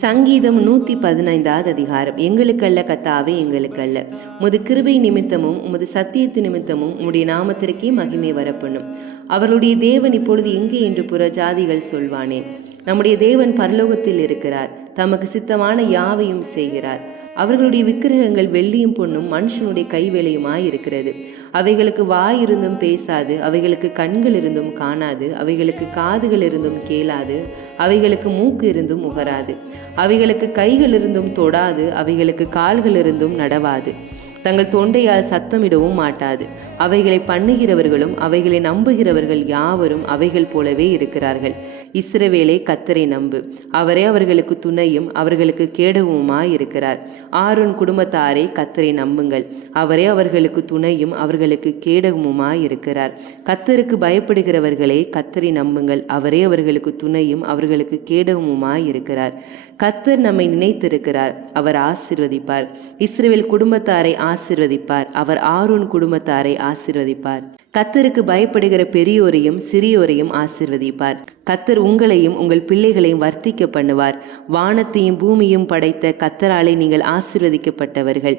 சங்கீதம் 115 அதிகாரம். எங்களுக்கல்ல கத்தாவே, எங்களுக்கல்ல, உமது கிருபை நிமித்தமும் உமது சத்தியத்து நிமித்தமும் உம்முடைய நாமத்திற்கே மகிமை வரப்பண்ணும். அவர்களுடைய தேவன் இப்பொழுது எங்கே என்று புற ஜாதிகள் சொல்வானே. நம்முடைய தேவன் பரலோகத்தில் இருக்கிறார், தமக்கு சித்தமான யாவையும் செய்கிறார். அவர்களுடைய விக்கிரகங்கள் வெள்ளியும் பொன்னும் மனுஷனுடைய கைவேலையுமாய் இருக்கிறது. அவைகளுக்கு வாய் இருந்தும் பேசாது, அவைகளுக்கு கண்கள் இருந்தும் காணாது, அவைகளுக்கு காதுகள் இருந்தும் கேளாது, அவைகளுக்கு மூக்கு இருந்தும் முகராது, அவைகளுக்கு கைகள் இருந்தும் தொடாது, அவைகளுக்கு கால்கள் இருந்தும் நடவாது, தங்கள் தொண்டையால் சத்தமிடவும் மாட்டாது. அவைகளை பண்ணுகிறவர்களும் அவைகளை நம்புகிறவர்கள் யாவரும் அவைகள் போலவே இருக்கிறார்கள். இஸ்ரவேலே, கர்த்தரை நம்பு, அவரே அவர்களுக்கு துணையும் அவர்களுக்கு கேடகமுமாய் இருக்கிறார். ஆரோன் குடும்பத்தாரே, கர்த்தரை நம்புங்கள், அவரே அவர்களுக்கு துணையும் அவர்களுக்கு கேடகமுமாய் இருக்கிறார். கர்த்தருக்கு பயப்படுகிறவர்களே, கர்த்தரை நம்புங்கள், அவரே அவர்களுக்கு துணையும் அவர்களுக்கு கேடகமுமாய் இருக்கிறார். கர்த்தர் நம்மை நினைத்திருக்கிறார், அவர் ஆசீர்வதிப்பார். இஸ்ரவேல் குடும்பத்தாரை ஆசீர்வதிப்பார், அவர் ஆரோன் குடும்பத்தாரை ஆசீர்வதிப்பார். கர்த்தருக்கு பயப்படுகிற பெரியோரையும் சிறியோரையும் ஆசீர்வதிப்பார். கர்த்தர் உங்களையும் உங்கள் பிள்ளைகளையும் வர்த்திக்க பண்ணுவார். வானத்தையும் பூமியும் படைத்த கர்த்தராலே நீங்கள் ஆசீர்வதிக்கப்பட்டவர்கள்.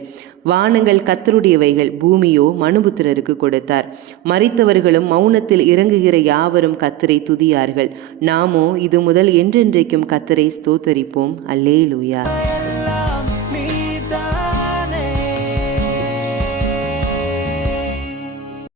வானங்கள் கர்த்தருடையவைகள், பூமியோ மனுபுத்திரருக்கு கொடுத்தார். மரித்தவர்களும் மௌனத்தில் இறங்குகிற யாவரும் கர்த்தரை துதியார்கள். நாமோ இது முதல் என்றென்றைக்கும் கர்த்தரை ஸ்தோத்தரிப்போம். அல்லேலூயா.